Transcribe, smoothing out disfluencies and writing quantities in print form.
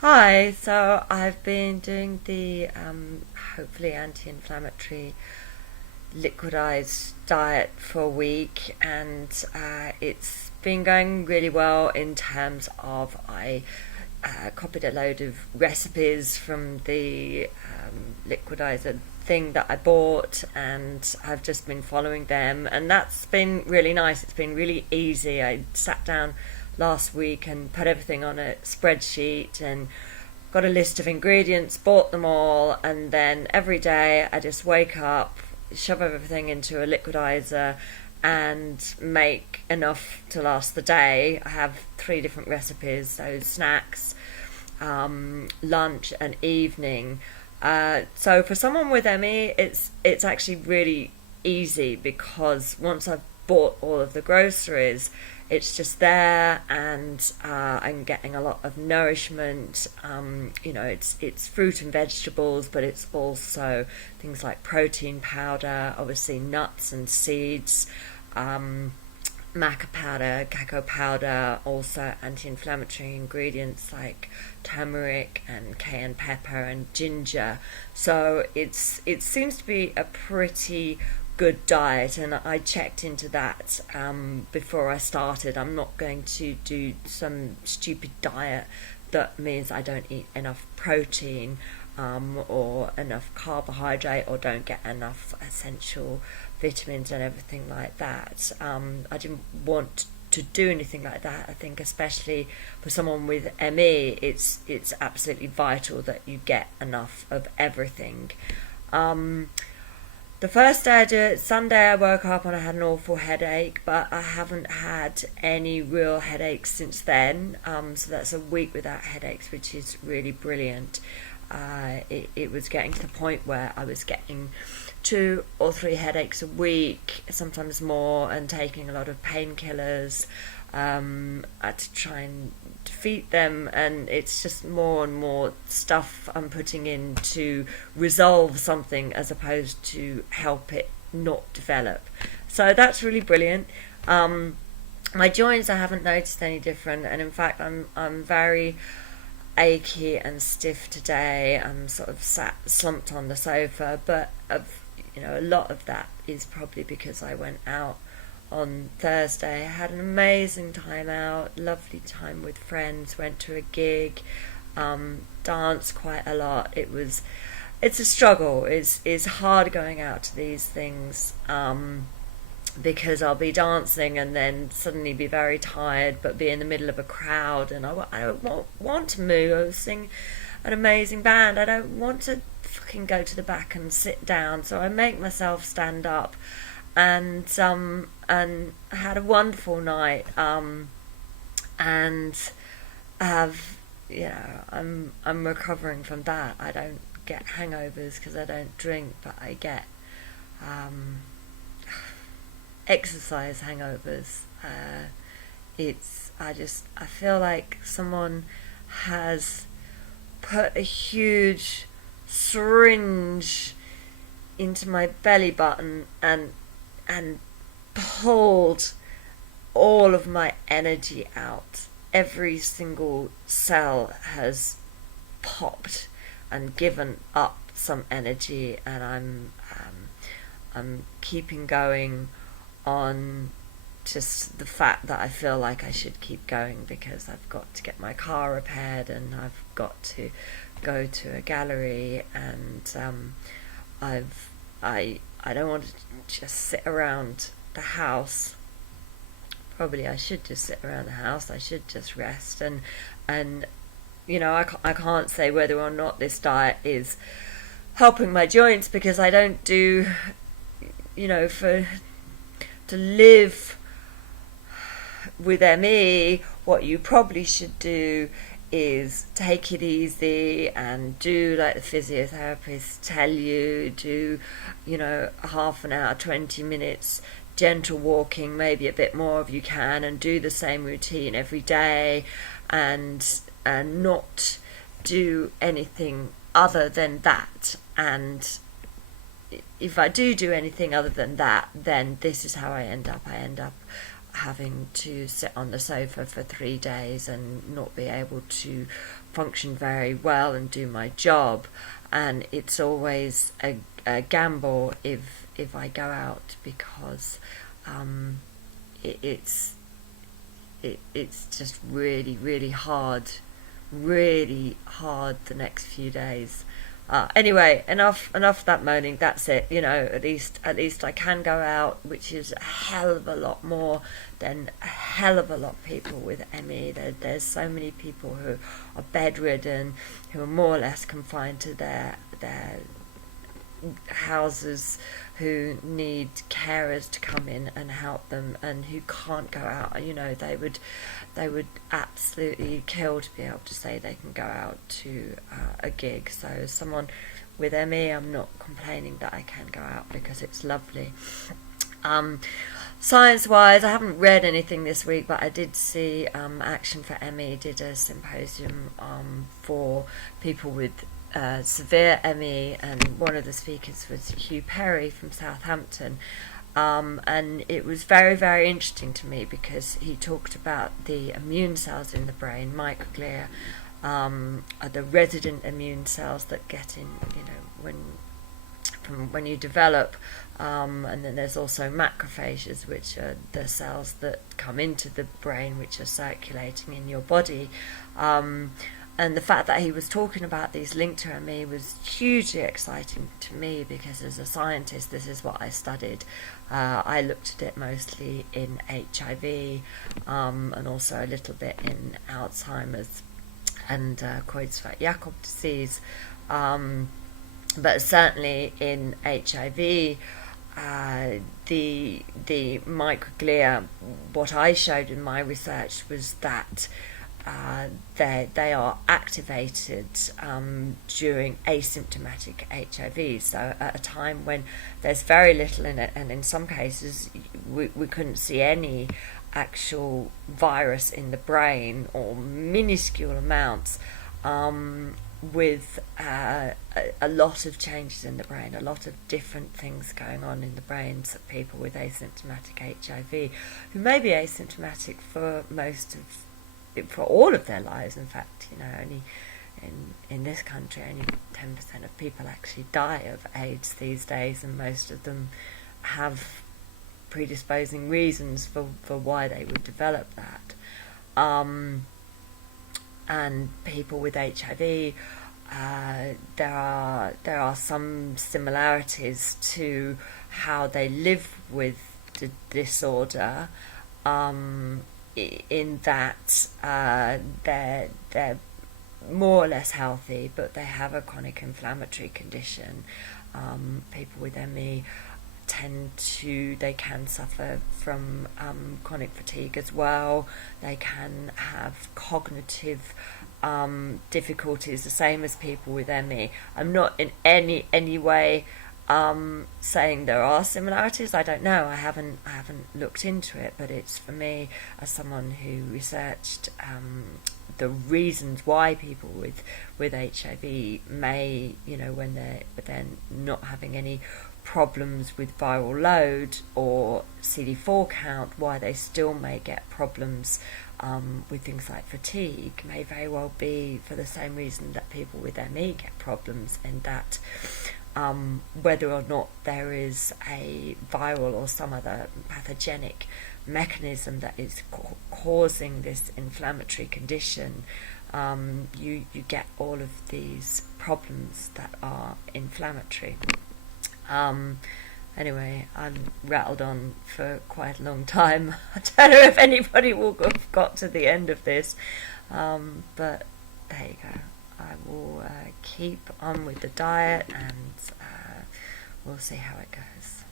Hi, so I've been doing the hopefully anti-inflammatory liquidized diet for a week, and it's been going really well in terms of I copied a load of recipes from the liquidizer thing that I bought, and I've just been following them, and that's been really nice. It's been really easy. I sat down last week and put everything on a spreadsheet and got a list of ingredients, bought them all, and then every day I just wake up, shove everything into a liquidizer, and make enough to last the day. I have three different recipes, so snacks, lunch, and evening. So for someone with ME, it's actually really easy because once I've bought all of the groceries, it's just there, and I'm getting a lot of nourishment. It's fruit and vegetables, but it's also things like protein powder, obviously nuts and seeds, maca powder, cacao powder, also anti-inflammatory ingredients like turmeric and cayenne pepper and ginger. So it seems to be a pretty good diet, and I checked into that before I started. I'm not going to do some stupid diet that means I don't eat enough protein, or enough carbohydrate, or don't get enough essential vitamins and everything like that. I didn't want to do anything like that. I think especially for someone with ME, it's absolutely vital that you get enough of everything. The first day I did it, Sunday, I woke up and I had an awful headache, but I haven't had any real headaches since then. So that's a week without headaches, which is really brilliant. It was getting to the point where I was getting 2 or 3 headaches a week, sometimes more, and taking a lot of painkillers to try and defeat them, and it's just more and more stuff I'm putting in to resolve something as opposed to help it not develop. So that's really brilliant. My joints, I haven't noticed any different, and in fact I'm very achy and stiff today. I'm sort of sat slumped on the sofa, but a lot of that is probably because I went out on Thursday. I had an amazing time out, lovely time with friends, went to a gig, danced quite a lot. It's a struggle. It's hard going out to these things, because I'll be dancing and then suddenly be very tired, but be in the middle of a crowd, and I don't want to move. I was singing an amazing band. I don't want to fucking go to the back and sit down, so I make myself stand up, and had a wonderful night, and have I'm recovering from that. I don't get hangovers because I don't drink, but I get exercise hangovers. I feel like someone has put a huge syringe into my belly button and pulled all of my energy out. Every single cell has popped and given up some energy, and I'm keeping going on just the fact that I feel like I should keep going because I've got to get my car repaired, and I've got to go to a gallery, and I don't want to just sit around the house. Probably I should just sit around the house. I should just rest, and I can't say whether or not this diet is helping my joints, because I don't do, for to live with ME, what you probably should do is take it easy and do like the physiotherapists tell you. Do, half an hour, 20 minutes gentle walking, maybe a bit more if you can, and do the same routine every day, and not do anything other than that. And if I do anything other than that, then this is how I end up. I end up having to sit on the sofa for 3 days and not be able to function very well and do my job. And it's always a gamble if I go out, because it's just really hard the next few days. Anyway, enough that moaning. That's it. At least I can go out, which is a hell of a lot more than a hell of a lot of people with ME. There's so many people who are bedridden, who are more or less confined to their houses, who need carers to come in and help them, and who can't go out. They would absolutely kill to be able to say they can go out to a gig. So as someone with ME, I'm not complaining that I can go out, because it's lovely. Science-wise, I haven't read anything this week, but I did see Action for ME did a symposium for people with severe ME, and one of the speakers was Hugh Perry from Southampton. And it was very interesting to me, because he talked about the immune cells in the brain, microglia, are the resident immune cells that get in, when you develop, and then there's also macrophages, which are the cells that come into the brain, which are circulating in your body. And the fact that he was talking about these linked to ME was hugely exciting to me, because as a scientist, this is what I studied. I looked at it mostly in HIV, and also a little bit in Alzheimer's and Creutzfeldt-Jakob disease. But certainly in HIV, the microglia, what I showed in my research was that they are activated during asymptomatic HIV, so at a time when there's very little in it, and in some cases we couldn't see any actual virus in the brain, or minuscule amounts, with a lot of changes in the brain, a lot of different things going on in the brains of people with asymptomatic HIV, who may be asymptomatic for all of their lives. In fact, only in this country, only 10% of people actually die of AIDS these days, and most of them have predisposing reasons for why they would develop that. And people with HIV, there are some similarities to how they live with the disorder, in that they're more or less healthy, but they have a chronic inflammatory condition. People with ME they can suffer from chronic fatigue as well. They can have cognitive difficulties, the same as people with ME. I'm not in any way saying there are similarities. I don't know. I haven't looked into it, but it's, for me, as someone who researched the reasons why people with HIV may, when they're not having any problems with viral load or CD4 count, why they still may get problems with things like fatigue, may very well be for the same reason that people with ME get problems, in that whether or not there is a viral or some other pathogenic mechanism that is causing this inflammatory condition, you get all of these problems that are inflammatory. Anyway, I'm rattled on for quite a long time. I don't know if anybody will have got to the end of this, but there you go. I will keep on with the diet, and we'll see how it goes.